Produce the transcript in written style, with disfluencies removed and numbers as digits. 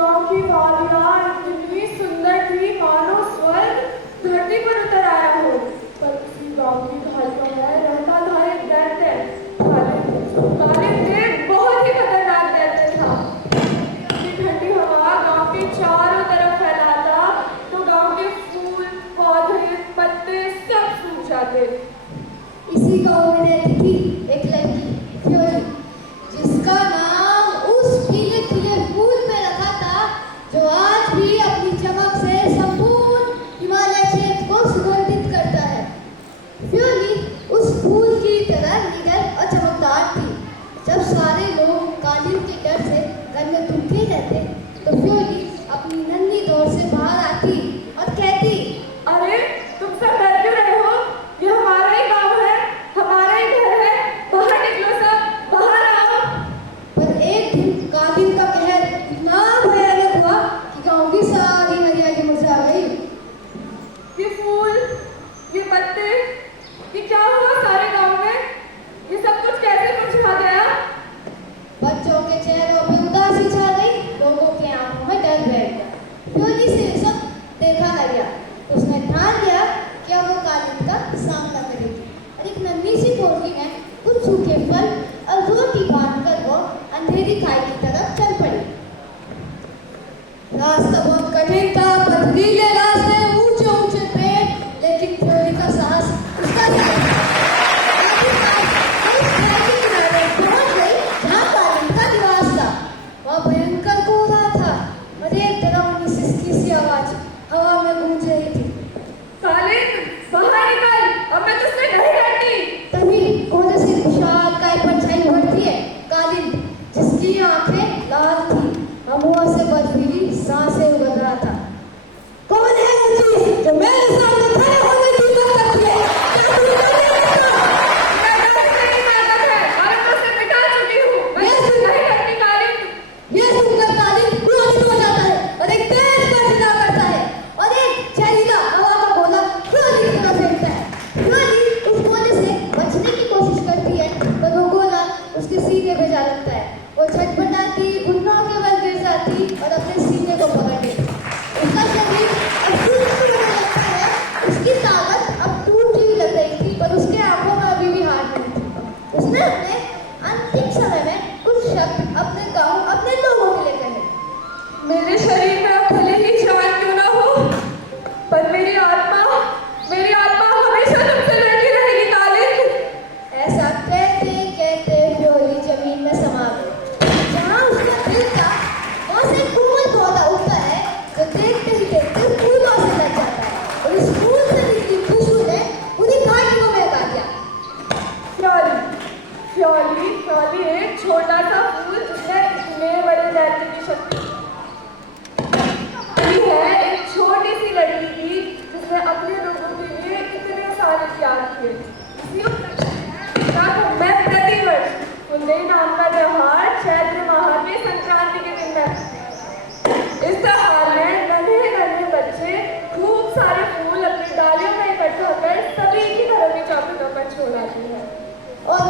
गांव की वादियाँ इतनी सुंदर थी मानो स्वर्ग धरती पर उतर आया हो। पर उसी गांव की ढालियों में रहता था एक दैत्य। कालिंद एक बहुत ही खतरनाक दैत्य था। अपनी ठंडी हवा गांव के चारों तरफ फैलाता तो गांव के फूल पौधे पत्ते सब सूख जाते। इसी गांव में रहती थी एक लड़की फ्योरी, जिसका नाम उस पीले खिले फूल पे रखा था जो आज भी अपनी चमक से संपूर्ण हिमालय क्षेत्र को सुगंधित करता है। फ्योरी उस फूल की तरह निडर और चमकदार थी। जब सारे लोग कालिंद के डर से घर में दुखी रहते तो फ्योरी अपनी नन्ही दौड़ से बाहर आती और कहती, अरे तुम सब डर क्यों रहे हो? ये हमारा ही गांव है, हमारा ही घर है, बाहर निकलो सब, बाहर आओ। पर एक दिन कालिंद का कहर इतना भयानक हुआ कि गांव की सारी हरियाली मुरझा गई। ये फूल, ये पत्ते, ये क्या हुआ सारे गांव में? ये सब कुछ कैसे मुरझा गया? बच्चों के चेहरों पे उदासी छा गई, लोगों की आंखों में डर बैठ गया। फ्योरी से ये सब देखा न गया। उसने ठान लिया कि अब वो कालिंद का सामना करेगी और एक नन्ही सी टोकरी में कुछ सूखे फल और रोटी बांधकर वो अंधेरी खाई की तरफ चल पड़ी। रास्ता बहुत कठिन था, पथरीले रास्ते, ऊंचे ऊंचे पेड़, लेकिन फ्योरी का साहस उसका नहीं था। आखिरकार उस नदी किनारे पहुंच गई जहां कालिंद का निवास था। वह भयंकर कोहरा था और एक डरावनी सिसकी सी आवाज हवा में गूंज रही थी। कालिंद, बाहर निकल, अब मैं तुझसे नहीं डरती। तभी कोहरे से विशालकाय परछाई उभरती है। कालिंद, जिसकी आंखें लाल थी और मुंह से बर्फीली सांसें उगल रहा था। कौन है वो चीज जो मेरे सामने खड़े होने की हिम्मत करती है? ये सुनकर कालिंद क्रोधित हो जाता है और एक तेज गर्जना करता है और एक जहरीला हवा का गोला फ्योरी की तरफ फेंकता है। फ्योरी उस गोले से बचने की कोशिश करती है पर वो गोला उसके सीने पे जा लगता है। वो छटपटाती, घुटनों के बल गिर जाती और अपने सीने को पकड़ लेती। उसका शरीर अब टूटने लगता है। उसकी ताकत अब टूटती हुई लग रही थी पर उसके आंखों में अभी भी हार नहीं थी। उसने अपने अंतिम समय में कुछ शब्द अपने गांव, अपने लोगों के लिए कहे। मेरे शरीर में अब भले ही जान क्यों ना हो, पर मेरी आत्मा हमेशा तुमसे लड़ी रहेगी कालिंद। ऐसा कहते कहते फ्योरी जमीन में समा गई। जहां उसका दिल था वहां से एक कोमल पौधा उगता है जो देखते ही देखते फूलों से लग जाता है और उस फूल से निकली खुशबू ने पूरी घाटी को बहका दिया। फ्योरी एक छोटा सा फूल जिसमें इतने बड़े दैत्य की शक्ति है। एक छोटी सी लड़की थी जिसने अपने लोगों के लिए इतने सारे त्याग किए। मैं प्रतिवर्ष फुलदेई नाम का त्योहार चैत्र माह के संक्रांति के दिन मनाती। इस त्योहार में नन्हे बच्चे खूब सारे फूल अपनी डालियों में इकट्ठा कर सभी की घरों की चौखटों पर छोड़ आते हैं। और